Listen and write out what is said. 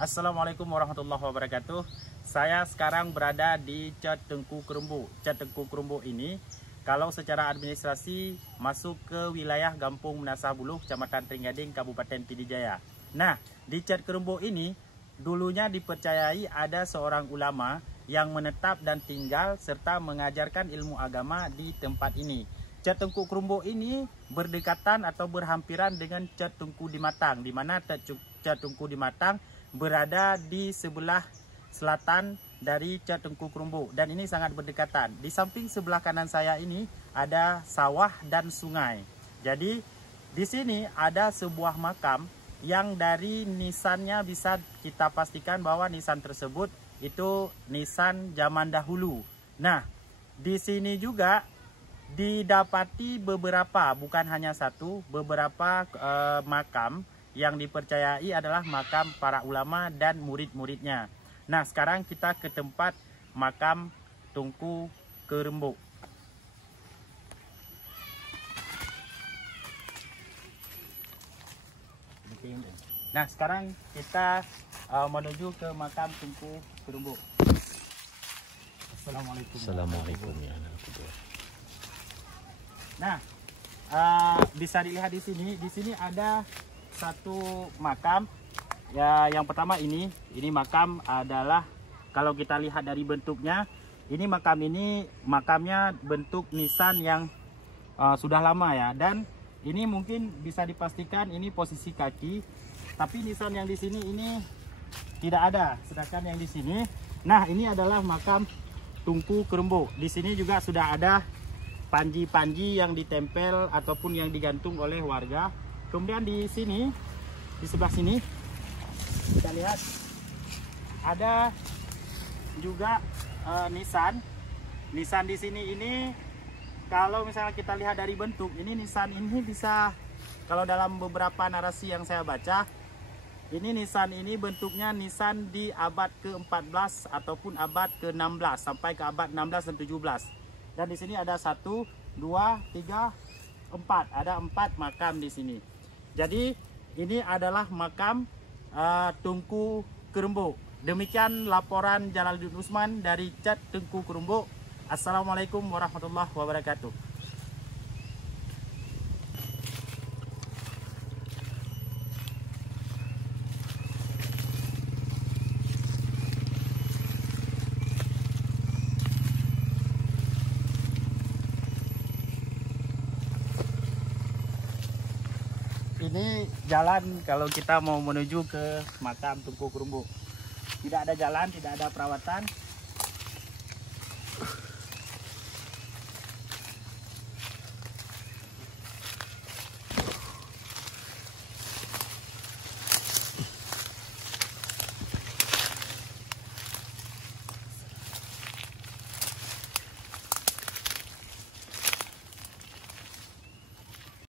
Assalamualaikum warahmatullahi wabarakatuh. Saya sekarang berada di Cat Tengku Kerumbu. Cat Tengku Kerumbu ini kalau secara administrasi masuk ke wilayah Gampung Menasah Buluh, Kecamatan Tringgading, Kabupaten Pidijaya. Nah, di Cat Kerumbu ini dulunya dipercayai ada seorang ulama yang menetap dan tinggal serta mengajarkan ilmu agama di tempat ini. Cat Tengku Kerumbu ini berdekatan atau berhampiran dengan Cat Tengku Dimatang, di mana Cat Tengku Dimatang berada di sebelah selatan dari Cat Tengku Kerumbu, dan ini sangat berdekatan. Di samping sebelah kanan saya ini ada sawah dan sungai. Jadi di sini ada sebuah makam yang dari nisannya bisa kita pastikan bahwa nisan tersebut itu nisan zaman dahulu. Nah, di sini juga didapati beberapa, bukan hanya satu, beberapa makam yang dipercayai adalah makam para ulama dan murid-muridnya. Nah, sekarang kita ke tempat makam Tengku Kerumbu. Nah, sekarang kita menuju ke makam Tengku Kerumbu. Assalamualaikum. Assalamualaikum ya. Nah, bisa dilihat di sini ada satu makam ya. Yang pertama ini makam adalah, kalau kita lihat dari bentuknya, ini makamnya bentuk nisan yang sudah lama ya, dan ini mungkin bisa dipastikan ini posisi kaki, tapi nisan yang di sini ini tidak ada, sedangkan yang di sini, nah ini adalah makam Tengku Kerumbu. Di sini juga sudah ada panji-panji yang ditempel ataupun yang digantung oleh warga. Kemudian di sini, di sebelah sini, kita lihat ada juga nisan. Nisan di sini ini, kalau misalnya kita lihat dari bentuk, ini nisan ini bisa, kalau dalam beberapa narasi yang saya baca, ini nisan ini bentuknya nisan di abad ke-14 ataupun abad ke-16 sampai ke abad 16 dan 17. Dan di sini ada 1, 2, 3, 4. Ada 4 makam di sini. Jadi ini adalah makam Tengku Kerumbu. Demikian laporan Jalaluddin Usman dari Cat Tengku Kerumbu. Assalamualaikum warahmatullahi wabarakatuh. Ini jalan kalau kita mau menuju ke makam Tengku Kerumbu. Tidak ada jalan, tidak ada perawatan.